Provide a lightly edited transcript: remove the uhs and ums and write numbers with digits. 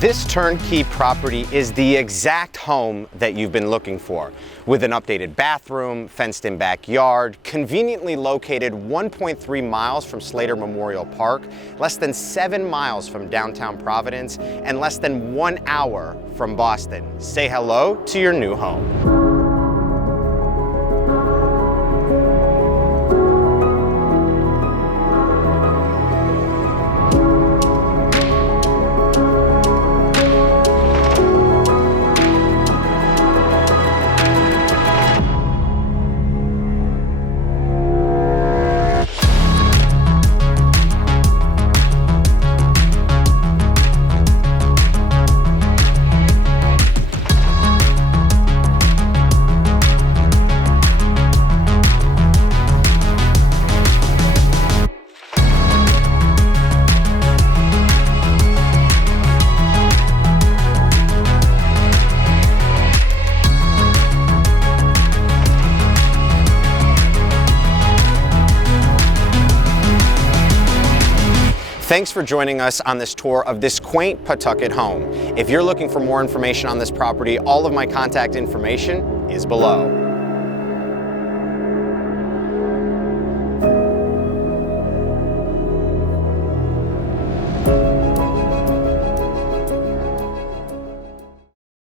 This turnkey property is the exact home that you've been looking for, with an updated bathroom, fenced-in backyard, conveniently located 1.3 miles from Slater Memorial Park, less than 7 miles from downtown Providence, and less than 1 hour from Boston. Say hello to your new home. Thanks for joining us on this tour of this quaint Pawtucket home. If you're looking for more information on this property, all of my contact information is below.